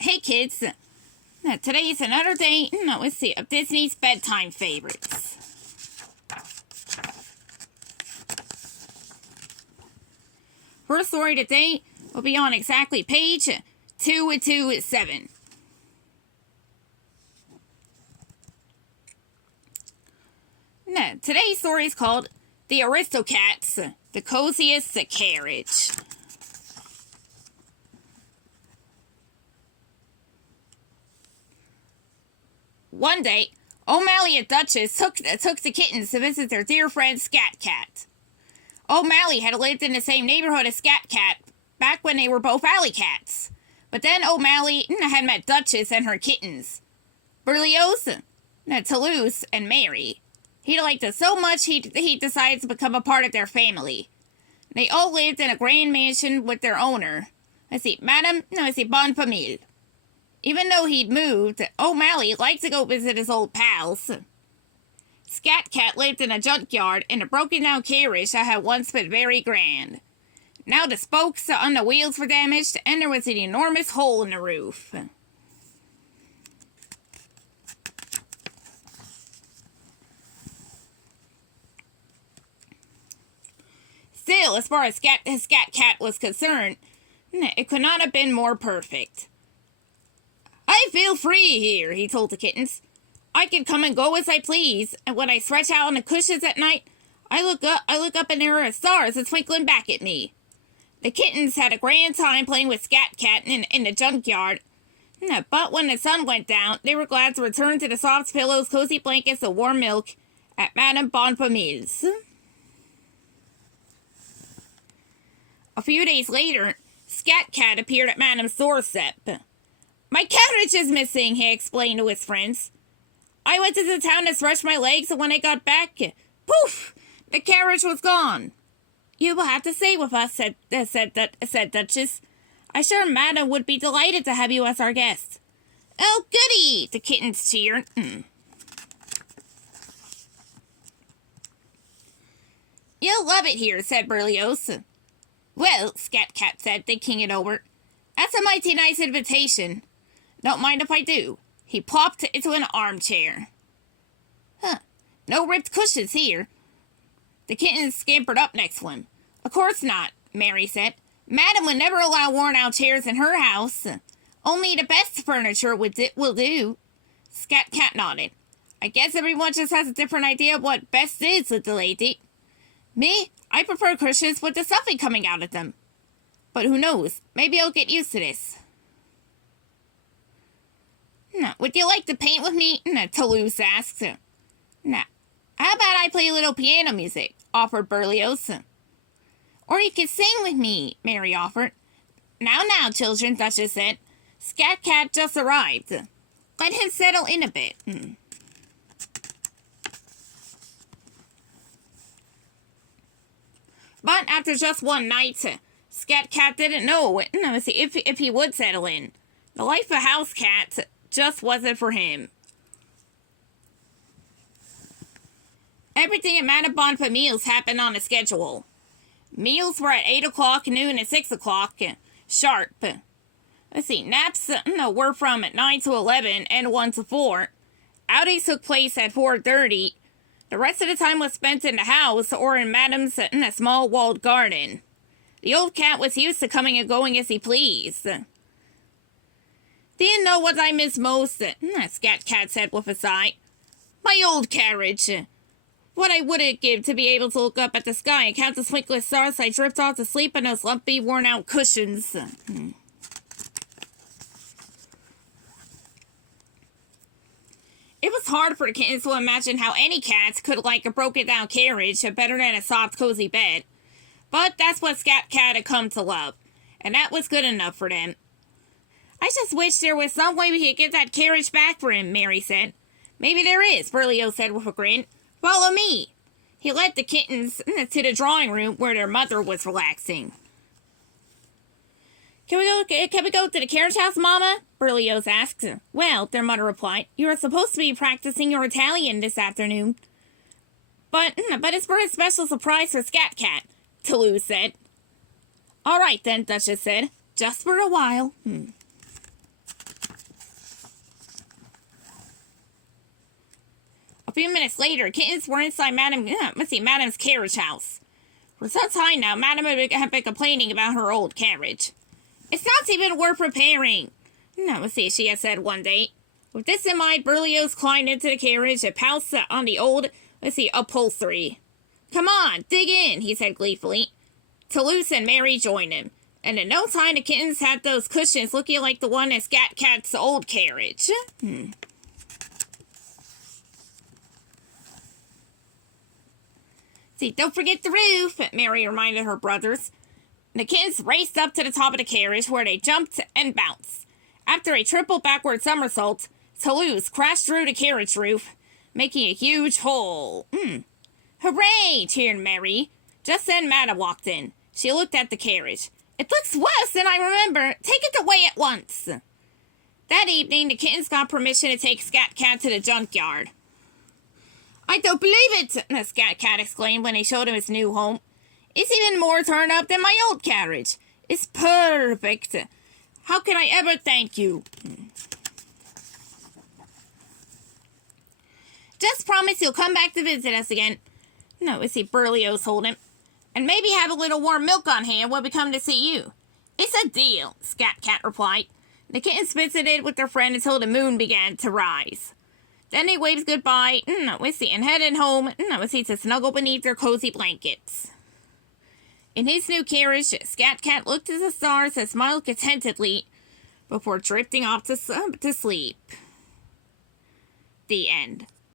Hey kids, today is another day, let's see, of Disney's bedtime favorites. First story today will be on exactly page 227. Now, today's story is called The Aristocats, the Coziest Carriage. One day, O'Malley and Duchess took the kittens to visit their dear friend Scat Cat. O'Malley had lived in the same neighborhood as Scat Cat back when they were both alley cats. But then O'Malley had met Duchess and her kittens, Berlioz, Toulouse, and Mary. He liked them so much he decided to become a part of their family. They all lived in a grand mansion with their owner, Madame Bonfamille. Even though he'd moved, O'Malley liked to go visit his old pals. Scat Cat lived in a junkyard in a broken-down carriage that had once been very grand. Now the spokes on the wheels were damaged, and there was an enormous hole in the roof. Still, as far as Scat Cat was concerned, it could not have been more perfect. I feel free here, he told the kittens. I can come and go as I please, and when I stretch out on the cushions at night, I look up and there are stars twinkling back at me. The kittens had a grand time playing with Scat Cat in the junkyard, but when the sun went down, they were glad to return to the soft pillows, cozy blankets, and warm milk at Madame Bonfamille's. A few days later, Scat Cat appeared at Madame's doorstep. My carriage is missing, he explained to his friends. I went to the town to stretch my legs, and when I got back, poof, the carriage was gone. You will have to stay with us, said Duchess. I'm sure Madame would be delighted to have you as our guest. Oh, goody, the kittens cheered. You'll love it here, said Berlioz. Well, Scat Cat said, thinking it over, that's a mighty nice invitation. Don't mind if I do. He plopped into an armchair. No ripped cushions here. The kittens scampered up next to him. Of course not, Mary said. Madame would never allow worn-out chairs in her house. Only the best furniture will do. Scat Cat nodded. I guess everyone just has a different idea of what best is, little lady. Me, I prefer cushions with the stuffing coming out of them. But who knows? Maybe I'll get used to this. Would you like to paint with me? Toulouse asked. How about I play a little piano music? Offered Berlioz. Or you could sing with me, Mary offered. Now, children, Duchess said. Scat Cat just arrived. Let him settle in a bit. But after just one night, Scat Cat didn't know if he would settle in. The life of a house cat just wasn't for him. Everything at Madame Bonfamille's happened on a schedule. Meals were at 8 o'clock, noon, and 6 o'clock sharp. Naps were from 9 to 11 and 1 to 4. Outings took place at 4:30. The rest of the time was spent in the house or in Madame's small walled garden. The old cat was used to coming and going as he pleased. Do you know what I miss most? Scat Cat said with a sigh. My old carriage. What I wouldn't give to be able to look up at the sky and count the twinkling stars I drift off to sleep on those lumpy, worn-out cushions. It was hard for the kittens to imagine how any cats could like a broken-down carriage better than a soft, cozy bed. But that's what Scat Cat had come to love, and that was good enough for them. I just wish there was some way we could get that carriage back for him, Mary said. Maybe there is, Berlioz said with a grin. Follow me. He led the kittens to the drawing room where their mother was relaxing. Can we go to the carriage house, Mama? Berlioz asked. Well, their mother replied, you are supposed to be practicing your Italian this afternoon. But it's for a special surprise for Scat Cat, Toulouse said. All right then, Duchess said. Just for a while. few minutes later, kittens were inside Madame's carriage house. For some time now, Madame had been complaining about her old carriage. It's not even worth repairing, she had said one day. With this in mind, Berlioz climbed into the carriage and pounced on the old, upholstery. Come on, dig in, he said gleefully. Toulouse and Mary joined him, and in no time the kittens had those cushions looking like the one in Scat Cat's old carriage. See, don't forget the roof, Mary reminded her brothers. The kittens raced up to the top of the carriage, where they jumped and bounced. After a triple backward somersault, Toulouse crashed through the carriage roof, making a huge hole. Hooray! Cheered Mary. Just then Madame walked in. She looked at the carriage. It looks worse than I remember. Take it away at once. That evening, the kittens got permission to take Scat Cat to the junkyard. I don't believe it, the Scat Cat exclaimed when they showed him his new home. It's even more turned up than my old carriage. It's perfect. How can I ever thank you? Just promise you'll come back to visit us again. Berlioz told him. And maybe have a little warm milk on hand when we come to see you. It's a deal, Scat Cat replied. The kittens visited with their friend until the moon began to rise. Then they waved goodbye, and headed home, to snuggle beneath their cozy blankets. In his new carriage, Scat Cat looked at the stars and smiled contentedly before drifting off to sleep. The end.